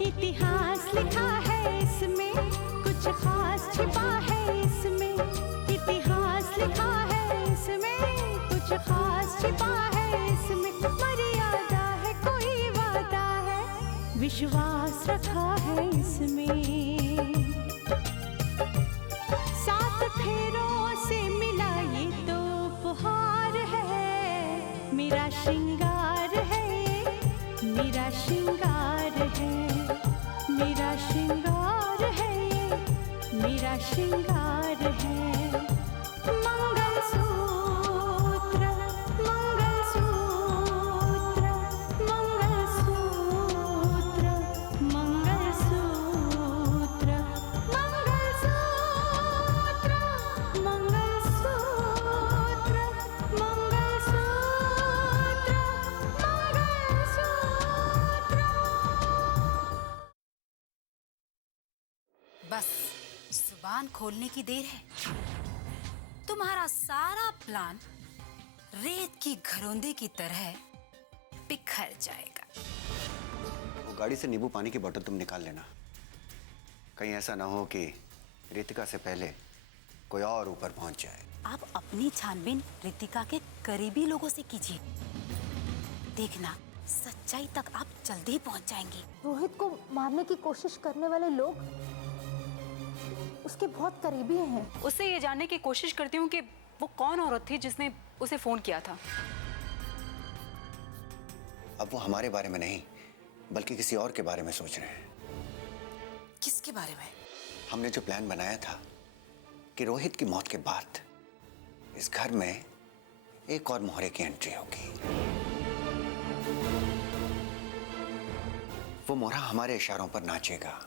इतिहास लिखा है इसमें, कुछ खास छिपा है इसमें। इतिहास लिखा है इसमें, कुछ खास छिपा है इसमें। मर्यादा है, कोई वादा है, विश्वास रखा है इसमें। सात फेरों से मिला ये तो उपहार है, मेरा श्रृंगार है, मेरा श्रृंगार है, मेरा श्रृंगार है, मेरा श्रृंगार है। मंगलसूत्र, मंगलसूत्र, मंगलसूत्र, मंगलसूत्र, मंगलसूत्र, मंगलसूत्र, मंगलसूत्र। बस जुबान खोलने की देर है, तुम्हारा सारा प्लान रेत की घरोंदे की तरह बिखर जाएगा। वो गाड़ी से नींबू पानी की बोतल तुम निकाल लेना, कहीं ऐसा ना हो कि रितिका से पहले कोई और ऊपर पहुंच जाए। आप अपनी छानबीन रितिका के करीबी लोगों से कीजिए, देखना सच्चाई तक आप जल्दी ही पहुंच जाएंगी। रोहित को मारने की कोशिश करने वाले लोग उसके बहुत करीबी हैं। उससे ये जानने की कोशिश करती हूँ कि वो कौन औरत थी जिसने उसे फोन किया था। अब वो हमारे बारे में नहीं बल्कि किसी और के बारे में सोच रहे हैं। किसके बारे में? हमने जो प्लान बनाया था कि रोहित की मौत के बाद इस घर में एक और मोहरे की एंट्री होगी। वो मोहरा हमारे इशारों पर नाचेगा।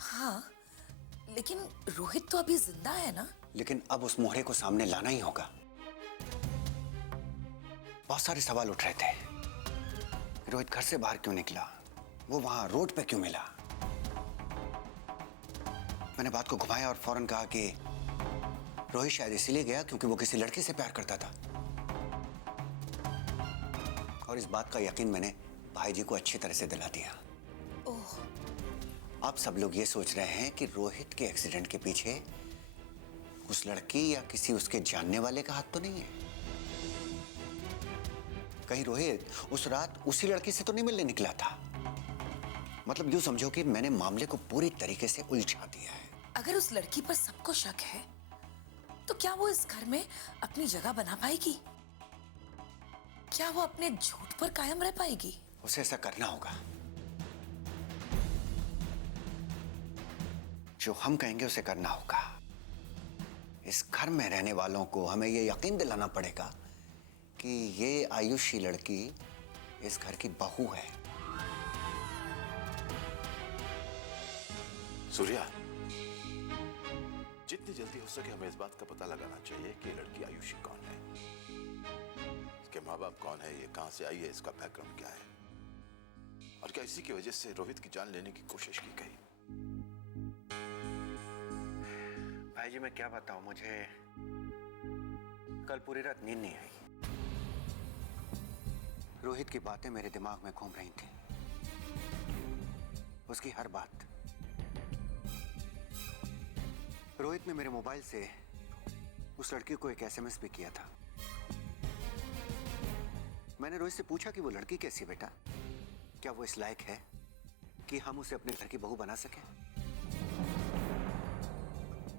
हाँ, लेकिन रोहित तो अभी जिंदा है ना? लेकिन अब उस मोहरे को सामने लाना ही होगा। बहुत सारे सवाल उठ रहे थे। रोहित घर से बाहर क्यों निकला? वो वहां रोड पे क्यों मिला? मैंने बात को घुमाया और फौरन कहा कि रोहित शायद इसीलिए गया क्योंकि वो किसी लड़की से प्यार करता था। और इस बात का यकीन मैंने भाई जी को अच्छी तरह से दिला दिया। ओह, आप सब लोग ये सोच रहे हैं कि रोहित के एक्सीडेंट के पीछे उस लड़की या किसी उसके जानने वाले का हाथ तो नहीं है? कहीं रोहित उस रात उसी लड़की से तो नहीं मिलने निकला था? मतलब यूं समझो कि मैंने मामले को पूरी तरीके से उलझा दिया है। अगर उस लड़की पर सबको शक है, तो क्या वो इस घर में अपनी जगह बना पाएगी? क्या वो अपने झूठ पर कायम रह पाएगी? उसे ऐसा करना होगा। जो हम कहेंगे उसे करना होगा। इस घर में रहने वालों को हमें यह यकीन दिलाना पड़ेगा कि ये आयुषी लड़की इस घर की बहू है। सूर्या, जितनी जल्दी हो सके हमें इस बात का पता लगाना चाहिए कि ये लड़की आयुषी कौन है, इसके माँ बाप कौन है, ये कहां से आई है, इसका बैकग्राउंड क्या है, और क्या इसी की वजह से रोहित की जान लेने की कोशिश की गई। भाई जी मैं क्या बताऊं, मुझे कल पूरी रात नींद नहीं आई। रोहित की बातें मेरे दिमाग में घूम रही थी, उसकी हर बात। रोहित ने मेरे मोबाइल से उस लड़की को एक एसएमएस भी किया था। मैंने रोहित से पूछा कि वो लड़की कैसी बेटा, क्या वो इस लायक है कि हम उसे अपने घर की बहू बना सकें?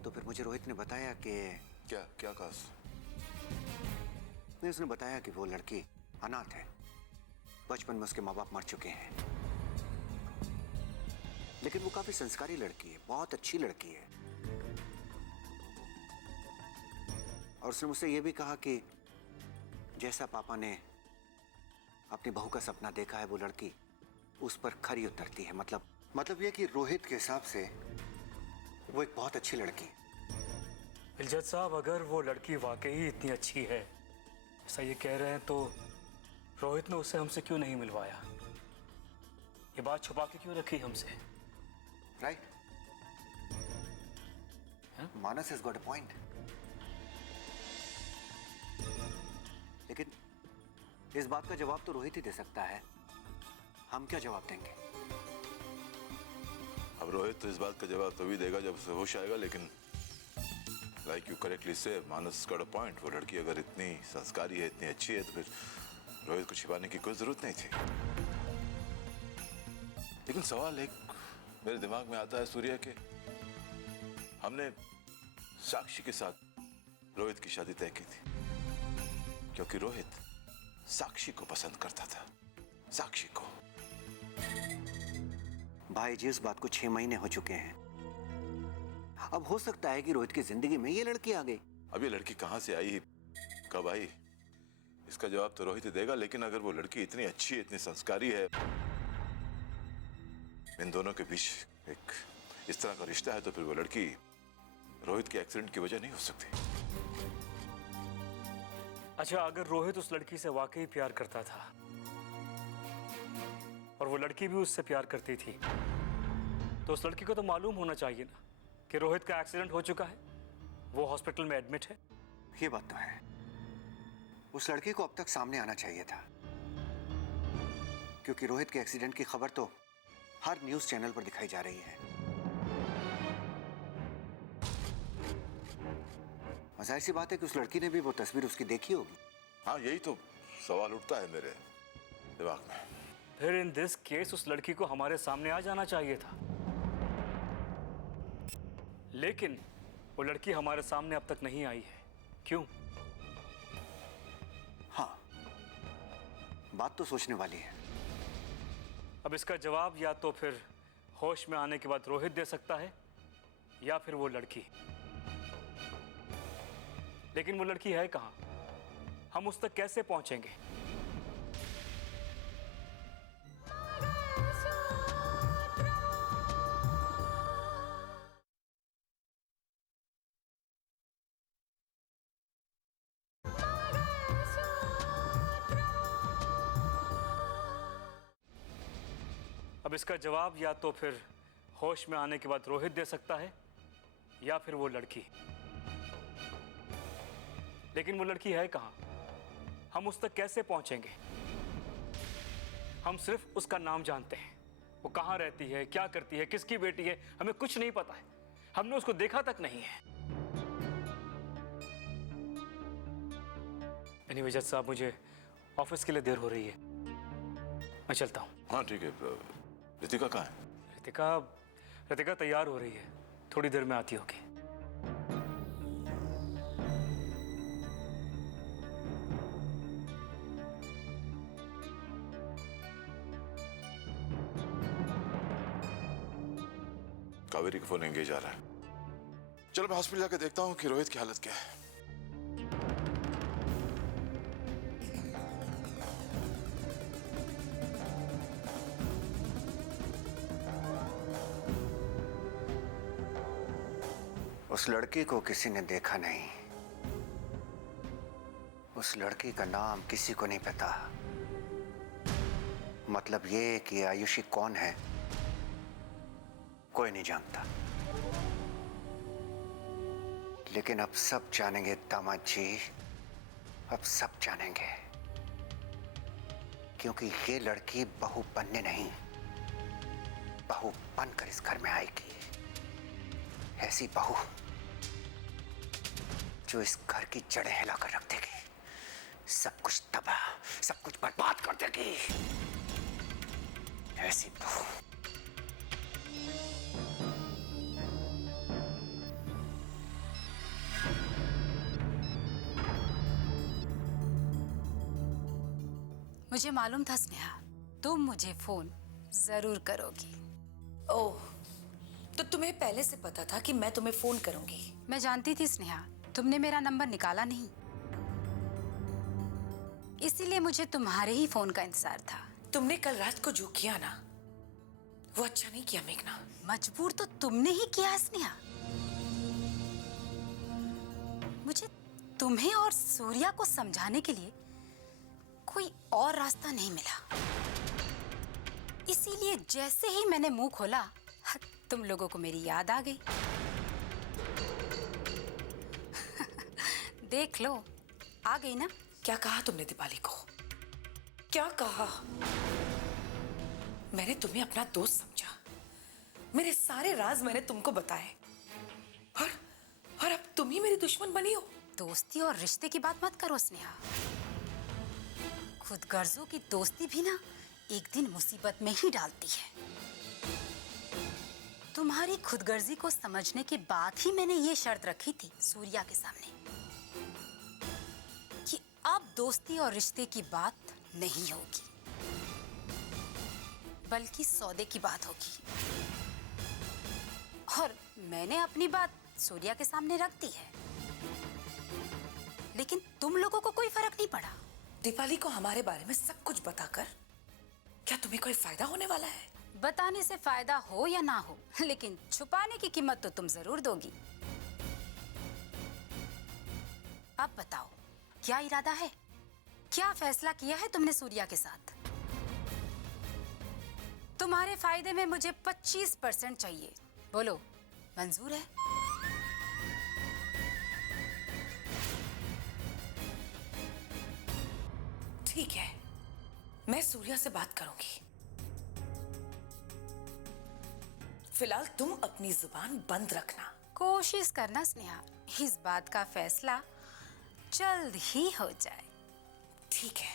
तो फिर मुझे रोहित ने बताया कि क्या क्या कहा? नहीं, उसने बताया कि वो लड़की अनाथ है, बचपन में उसके माँ बाप मर चुके हैं, लेकिन वो काफी संस्कारी लड़की है, बहुत अच्छी लड़की है। और उसने मुझसे ये भी कहा कि जैसा पापा ने अपनी बहू का सपना देखा है, वो लड़की उस पर खरी उतरती है। मतलब ये कि रोहित के हिसाब से वो एक बहुत अच्छी लड़की है। इल्जत साहब, अगर वो लड़की वाकई इतनी अच्छी है, ऐसा ये कह रहे हैं, तो रोहित ने उसे हमसे क्यों नहीं मिलवाया? ये बात छुपा के क्यों रखी हमसे? Right? Manas has got a point. इस बात का जवाब तो रोहित ही दे सकता है। हम क्या जवाब देंगे? अब रोहित तो इस बात का जवाब तभी देगा जब उसे होश आएगा, लेकिन लाइक यू करेक्टली से, मानस गॉट अ पॉइंट। वो लड़की अगर इतनी संस्कारी है, इतनी अच्छी है, तो फिर रोहित को छिपाने की कोई जरूरत नहीं थी। लेकिन सवाल एक मेरे दिमाग में आता है सूर्या के, हमने साक्षी के साथ रोहित की शादी तय की थी क्योंकि रोहित साक्षी को पसंद करता था, साक्षी को। भाई जी, इस बात को 6 महीने हो चुके हैं। अब हो सकता है कि रोहित की जिंदगी में ये लड़की आ गई। अब ये लड़की कहां से आई, कब आई, इसका जवाब तो रोहित ही देगा। लेकिन अगर वो लड़की इतनी अच्छी है, इतनी संस्कारी है, इन दोनों के बीच एक इस तरह का रिश्ता है, तो फिर वो लड़की रोहित के एक्सीडेंट की वजह नहीं हो सकती। अच्छा, अगर रोहित उस लड़की से वाकई प्यार करता था और वो लड़की भी उससे प्यार करती थी, तो उस लड़की को तो मालूम होना चाहिए ना कि रोहित का एक्सीडेंट हो चुका है, वो हॉस्पिटल में एडमिट है। ये बात तो है। उस लड़की को अब तक सामने आना चाहिए था, क्योंकि रोहित के एक्सीडेंट की खबर तो हर न्यूज चैनल पर दिखाई जा रही है। जाहिर सी बात है कि उस लड़की ने भी वो तस्वीर उसकी देखी होगी। हाँ, यही तो सवाल उठता है मेरे दिमाग में। फिर इन दिस केस उस लड़की को हमारे सामने आ जाना चाहिए था, लेकिन वो लड़की हमारे सामने अब तक नहीं आई है। क्यों? हाँ, बात तो सोचने वाली है। अब इसका जवाब या तो फिर होश में आने के बाद रोहित दे सकता है, या फिर वो लड़की। लेकिन वो लड़की है कहां? हम उस तक कैसे पहुंचेंगे? अब इसका जवाब या तो फिर होश में आने के बाद रोहित दे सकता है, या फिर वो लड़की। लेकिन वो लड़की है कहां? हम उस तक कैसे पहुंचेंगे? हम सिर्फ उसका नाम जानते हैं। वो कहां रहती है, क्या करती है, किसकी बेटी है, हमें कुछ नहीं पता है। हमने उसको देखा तक नहीं है। एनीवे जज साहब, मुझे ऑफिस के लिए देर हो रही है, मैं चलता हूं। हाँ ठीक है। रितिका कहाँ है? रितिका तैयार हो रही है, थोड़ी देर में आती होगी। कावेरी का फोन एंगेज आ रहा है। चलो मैं हॉस्पिटल जाकर देखता हूँ कि रोहित की हालत क्या है। उस लड़की को किसी ने देखा नहीं। उस लड़की का नाम किसी को नहीं पता। मतलब ये कि आयुषी कौन है कोई नहीं जानता। लेकिन अब सब जानेंगे दामाद जी, अब सब जानेंगे, क्योंकि ये लड़की बहू बनने नहीं, बहू बनकर इस घर में आएगी। ऐसी बहू जो इस घर की जड़ें हिलाकर रख देगी, सब कुछ तबाह, सब कुछ बर्बाद कर देगी। ऐसी बहू। मुझे मालूम था स्नेहा, तुम मुझे फोन जरूर करोगी। ओह, तो तुम्हें पहले से पता था कि मैं तुम्हें फोन करूंगी? मैं जानती थी स्नेहा, तुमने मेरा नंबर निकाला नहीं, इसीलिए मुझे तुम्हारे ही फोन का इंतजार था। तुमने कल रात को जो किया ना, वो अच्छा नहीं किया मेघना। मजबूर तो तुमने ही किया स्नेहा। मुझे तुम्हें और सूर्या को समझाने के लिए कोई और रास्ता नहीं मिला, इसीलिए जैसे ही मैंने मुंह खोला, तुम लोगों को मेरी याद आ गई। देख लो, आ गई ना। क्या कहा तुमने दीपाली को? क्या कहा? मैंने तुम्हें अपना दोस्त समझा, मेरे सारे राज मैंने तुमको बताए, और अब तुम ही मेरी दुश्मन बनी हो। दोस्ती और रिश्ते की बात मत करो स्नेहा। खुद गर्जों की दोस्ती भी ना एक दिन मुसीबत में ही डालती है। तुम्हारी खुदगर्जी को समझने के बाद ही मैंने ये शर्त रखी थी सूर्या के सामने कि अब दोस्ती और रिश्ते की बात नहीं होगी, बल्कि सौदे की बात होगी। और मैंने अपनी बात सूर्या के सामने रख दी है, लेकिन तुम लोगों को कोई फर्क नहीं पड़ा। दीपाली को हमारे बारे में सब कुछ बताकर क्या तुम्हें कोई फायदा होने वाला है? बताने से फायदा हो या ना हो, लेकिन छुपाने की कीमत तो तुम जरूर दोगी। अब बताओ, क्या इरादा है? क्या फैसला किया है तुमने सूर्या के साथ? तुम्हारे फायदे में मुझे 25% चाहिए। बोलो, मंजूर है? ठीक है, मैं सूर्या से बात करूंगी। फिलहाल तुम अपनी जुबान बंद रखना। कोशिश करना स्नेहा, इस बात का फैसला जल्द ही हो जाए। ठीक है।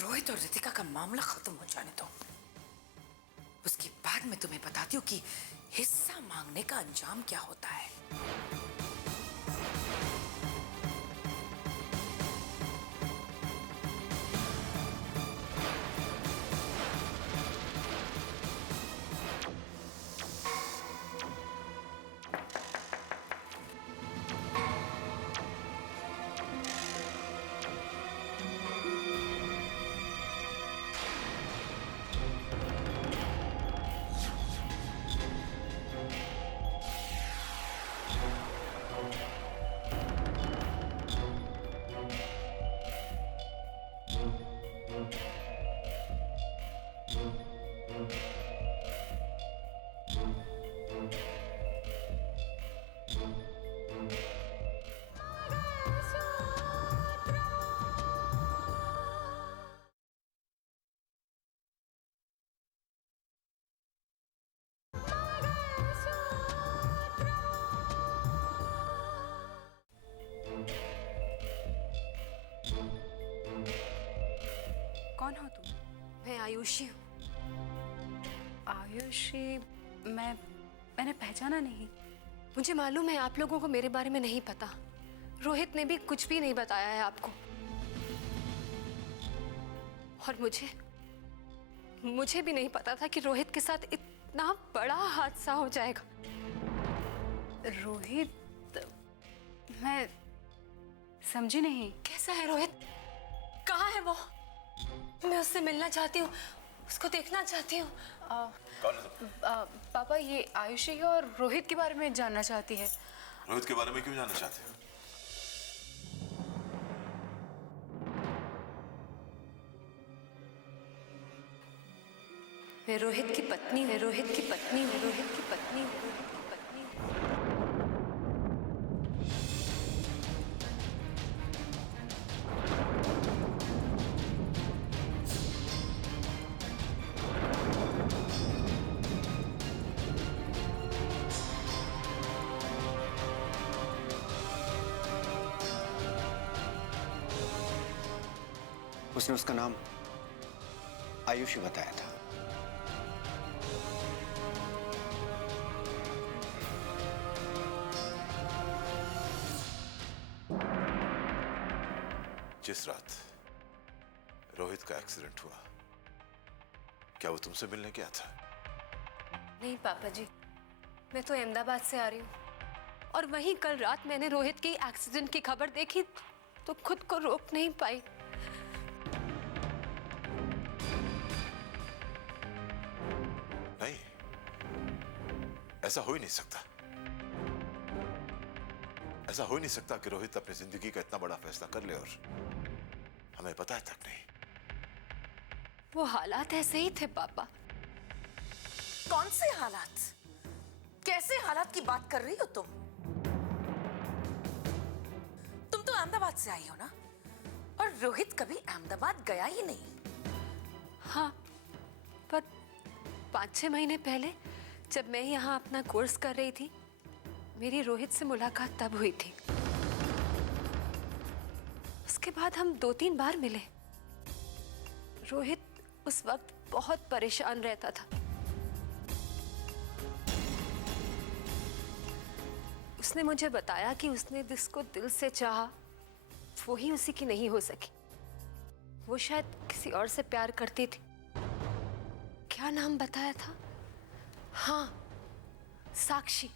रोहित और रितिका का मामला खत्म हो जाने दो, उसके बाद मैं तुम्हें बताती हूँ कि हिस्सा मांगने का अंजाम क्या होता है। कौन हो तुम? मैं आयुषी हूँ। आयुषी? मैंने पहचाना नहीं। मुझे मालूम है आप लोगों को मेरे बारे में नहीं पता। रोहित ने भी कुछ भी नहीं बताया है आपको। और मुझे भी नहीं पता था कि रोहित के साथ इतना बड़ा हादसा हो जाएगा। रोहित? मैं समझी नहीं। कैसा है रोहित? कहाँ है वो? मैं उससे मिलना चाहती हूँ, उसको देखना चाहती हूँ। पापा, ये आयुषी और रोहित के बारे में जानना चाहती है। रोहित के बारे में क्यों जानना चाहते हो? मैं रोहित की पत्नी हूँ। रोहित की पत्नी हूँ। रोहित की पत्नी हूँ। उसने उसका नाम आयुषी बताया था। जिस रात रोहित का एक्सीडेंट हुआ, क्या वो तुमसे मिलने गया था? नहीं पापा जी, मैं तो अहमदाबाद से आ रही हूँ और वहीं कल रात मैंने रोहित के एक्सीडेंट की खबर देखी तो खुद को रोक नहीं पाई। नहीं, ऐसा हो ही नहीं सकता। ऐसा हो ही नहीं सकता कि रोहित अपनी जिंदगी का इतना बड़ा फैसला कर ले और हमें पता है तक नहीं। वो हालात ऐसे ही थे पापा। कौन से हालात? कैसे हालात की बात कर रही हो तुम? तुम तो अहमदाबाद से आई हो ना, और रोहित कभी अहमदाबाद गया ही नहीं। हाँ, पर 5-6 महीने पहले जब मैं यहाँ अपना कोर्स कर रही थी, मेरी रोहित से मुलाकात तब हुई थी। उसके बाद हम 2-3 बार मिले। रोहित उस वक्त बहुत परेशान रहता था। उसने मुझे बताया कि उसने जिसको दिल से चाहा वो ही उसी की नहीं हो सकी। वो शायद किसी और से प्यार करती थी। क्या नाम बताया था? हाँ, साक्षी।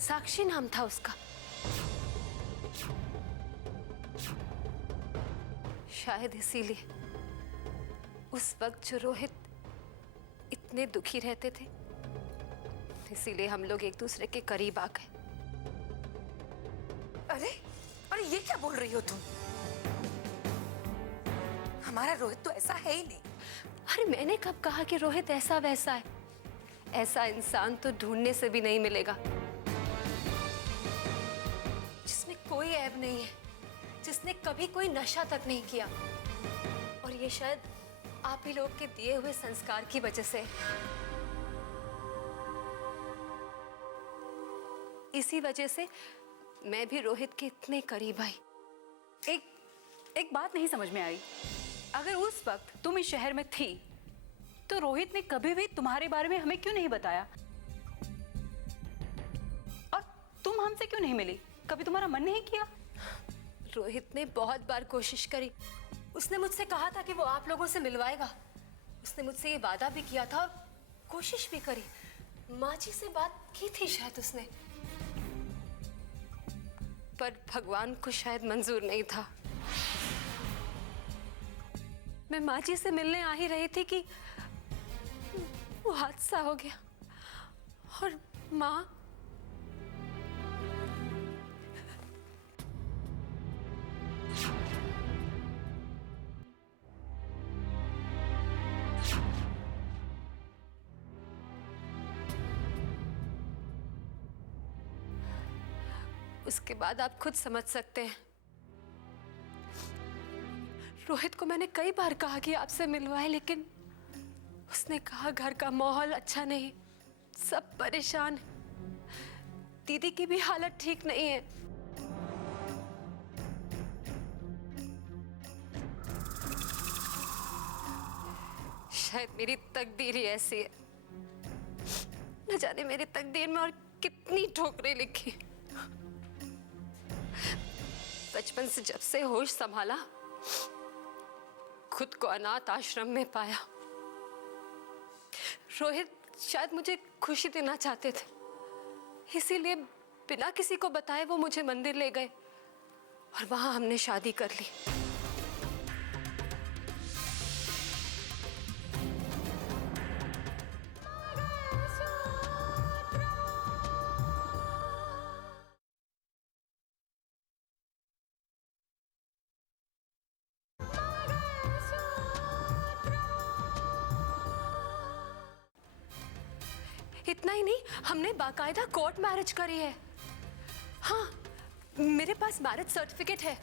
साक्षी नाम था उसका। शायद इसीलिए उस वक्त जो रोहित इतने दुखी रहते थे, इसीलिए हम लोग एक दूसरे के करीब आ गए। अरे अरे, ये क्या बोल रही हो तुम? हमारा रोहित तो ऐसा है ही नहीं। अरे मैंने कब कहा कि रोहित ऐसा वैसा है? ऐसा इंसान तो ढूंढने से भी नहीं मिलेगा, जिसमें कोई ऐब नहीं है, जिसने कभी कोई नशा तक नहीं किया। और ये शायद आप ही लोग के दिए हुए संस्कार की वजह से। इसी वजह से मैं भी रोहित के इतने करीब आई। एक बात नहीं समझ में आई। अगर उस वक्त तुम इस शहर में थी तो रोहित ने कभी भी तुम्हारे बारे में हमें क्यों नहीं बताया? और तुम हमसे क्यों नहीं मिली? कभी तुम्हारा मन नहीं किया? रोहित ने बहुत बार कोशिश करी। उसने मुझसे कहा था कि वो आप लोगों से मिलवाएगा। उसने मुझसे ये वादा भी किया था और कोशिश भी करी। माँ जी से बात की थी शायद उसने, पर भगवान को शायद मंजूर नहीं था। मैं माँ जी से मिलने आ ही रही थी कि वो हादसा हो गया और माँ उसके बाद आप खुद समझ सकते हैं। रोहित को मैंने कई बार कहा कि आपसे मिलवाए, लेकिन उसने कहा घर का माहौल अच्छा नहीं, सब परेशान हैं। दीदी की भी हालत ठीक नहीं है। शायद मेरी तकदीर ही ऐसी है। न जाने मेरी तकदीर में और कितनी ठोकरें लिखी। बचपन से जब से होश संभाला, खुद को अनाथ आश्रम में पाया। रोहित शायद मुझे खुशी देना चाहते थे, इसीलिए बिना किसी को बताए वो मुझे मंदिर ले गए और वहां हमने शादी कर ली। इतना ही नहीं, हमने बाकायदा कोर्ट मैरिज करी है। हाँ, मेरे पास मैरिज सर्टिफिकेट है।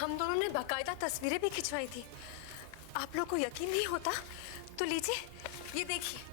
हम दोनों ने बाकायदा तस्वीरें भी खिंचवाई थी। आप लोग को यकीन नहीं होता तो लीजिए, ये देखिए।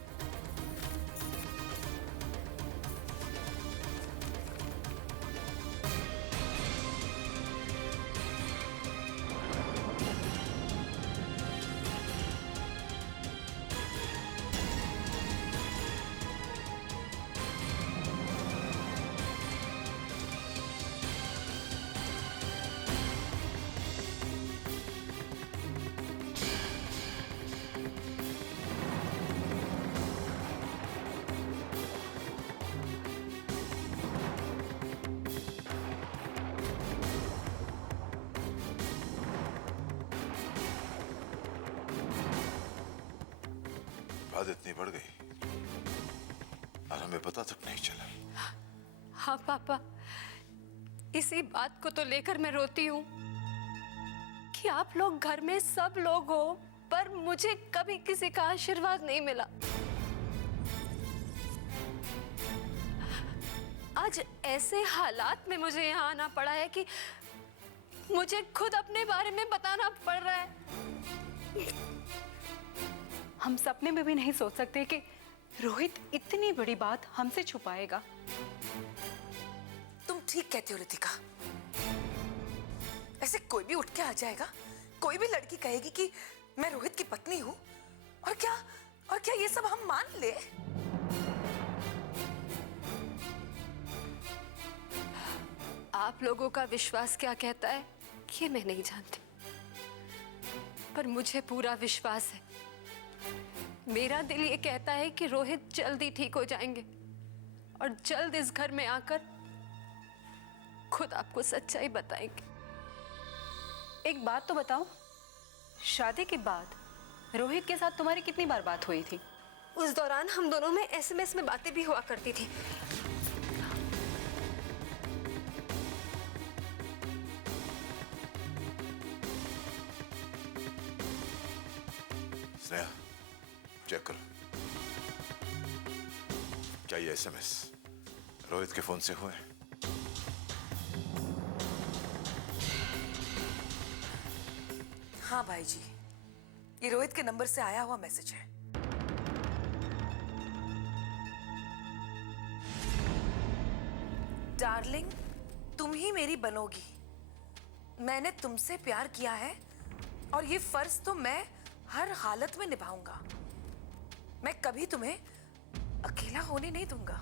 बात इतनी बढ़ गई और हमें पता तक नहीं चला। हाँ पापा, इसी बात को तो लेकर मैं रोती हूँ कि आप लोग घर में सब लोग हो, पर मुझे कभी किसी का आशीर्वाद नहीं मिला। आज ऐसे हालात में मुझे यहाँ आना पड़ा है कि मुझे खुद अपने बारे में बताना पड़ रहा है। हम सपने में भी नहीं सोच सकते कि रोहित इतनी बड़ी बात हमसे छुपाएगा। तुम ठीक कहते हो रितिका। ऐसे कोई भी उठ के आ जाएगा, कोई भी लड़की कहेगी कि मैं रोहित की पत्नी हूं, और क्या ये सब हम मान ले? आप लोगों का विश्वास क्या कहता है ये मैं नहीं जानती, पर मुझे पूरा विश्वास है। मेरा दिल ये कहता है कि रोहित जल्द ही ठीक हो जाएंगे और जल्द इस घर में आकर खुद आपको सच्चाई बताएंगे। एक बात तो बताओ, शादी के बाद रोहित के साथ तुम्हारी कितनी बार बात हुई थी? उस दौरान हम दोनों में SMS में बातें भी हुआ करती थी। स्नेहा, चेक करो, क्या ये SMS रोहित के फोन से हुए? हाँ भाई जी, ये रोहित के नंबर से आया हुआ मैसेज है। डार्लिंग, तुम ही मेरी बनोगी। मैंने तुमसे प्यार किया है और ये फर्ज तो मैं हर हालत में निभाऊंगा। मैं कभी तुम्हें अकेला होने नहीं दूंगा।